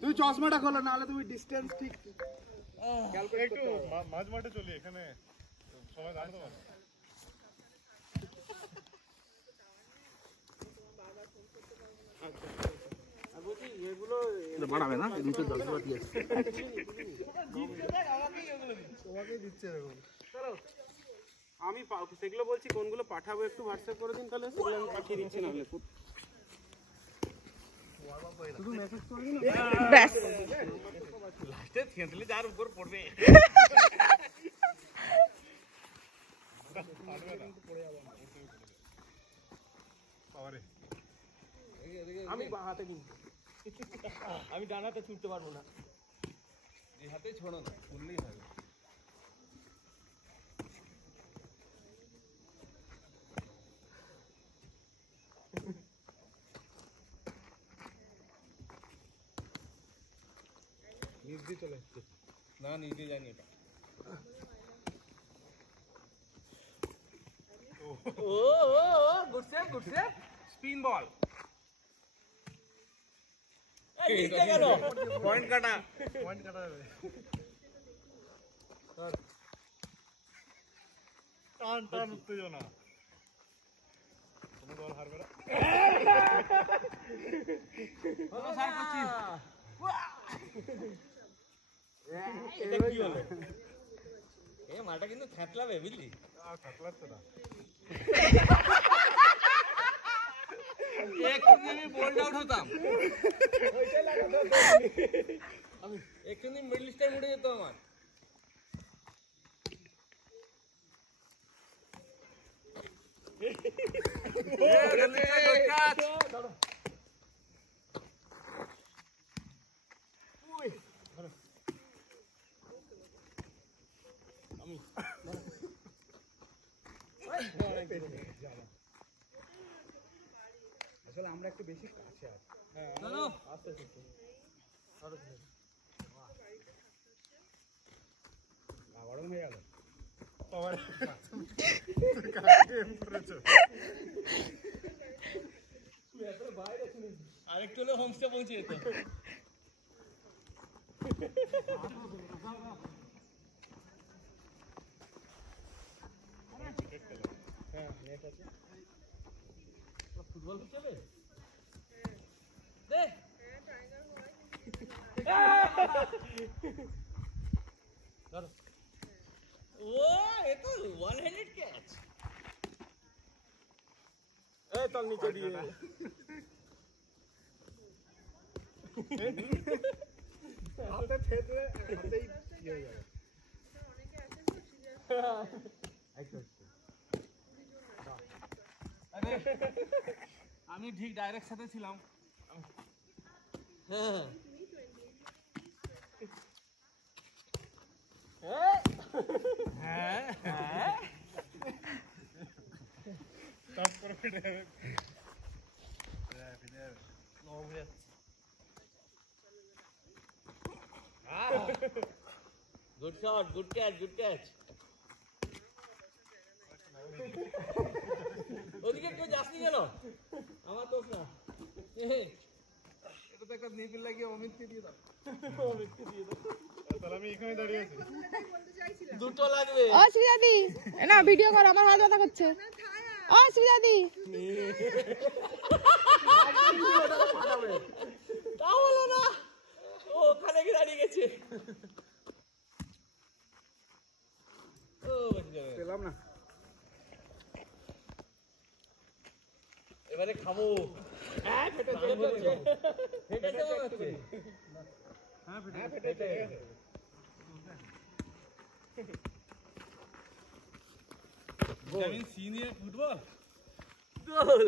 তুমি চশমাটা খোলো, নাহলে তুমি ডিস্টেন্স ঠিক ক্যালকুলেট একটু মাঝ মাঠে চলি, এখানে সবাই দাঁড়াতে পারে। বাড়াবে না, নিচে জল জল দিয়ে আমি সেগুলো বলছি কোনগুলো পাঠাবো একটু হোয়াটসঅ্যাপ করে দিন, তাহলে সেগুলো আমি পাঠিয়ে দিচ্ছি। না হলে শুধু মেসেজ করে দিন, ব্যাস লাস্টে থেঁতলে যার উপর পড়বে। আমি বাঁ হাতে কিন্তু, আমি ডান হাতে ছুটতে পারবো না, এই হাতে ছোড়ো না, ছুড়লেই হবে। নিচ দিয়ে চলে আসছে না, নিচ দিয়ে যায়নি এটা। Oh good save, good save, spin ball. Point কাটা, পয়েন্ট কাটা যাবে। টান টান উত্তেজনা, কোনো দল হারবে না। এটা কি হলো? এ মালটা কিন্তু থ্যাতলাবে, বুঝলি? থাকলাচ্ছে না, আমি বোল্ড আউট হতাম, আমি একটু মিডল স্টার উড়ে যেত আমার। আসলে আমরা একটু বেশি কাছে আছি। গরম হয়ে গেল। আরেকটু হলে হোমস্টে পৌঁছে যেত। ফুটবল খেলে দে, ও এ তো ওয়ান হ্যান্ডেড ক্যাচ। এই তল নিচে দিয়ে হাতে ছেড়ে হাতেই ইয়ে হয়ে যাবে। আমি ঠিক ডাইরেক্ট সাথে ছিলাম। হ্যাঁ হ্যাঁ টপ করে ফেটে যাবে। Good shot, good catch, good catch. ওদিকে কেউ যাসনি কেন? আমার দোষ না, এটা তো একটা নিপিল লাগিয়ে অমিতকে দিয়ে দাও। অমিতকে দিয়ে দাও, তাহলে আমি এখানে দাঁড়িয়ে আছি। দুটো লাগবে। ও সুবিধাদি, না ভিডিও কর, আমার হাত ব্যথা করছে। ও সুবিধাদি, তা হলো না, ও ওখানে গিয়ে দাঁড়িয়ে গেছে। ও বেঁচে যাবে, পেলাম না। এবারে খাবো। হ্যাঁ ফেটেছে, ফেটেছে মনে হচ্ছে। হ্যাঁ ফেটেছে। ভিটামিন সি নিয়ে ফুটবল গোল।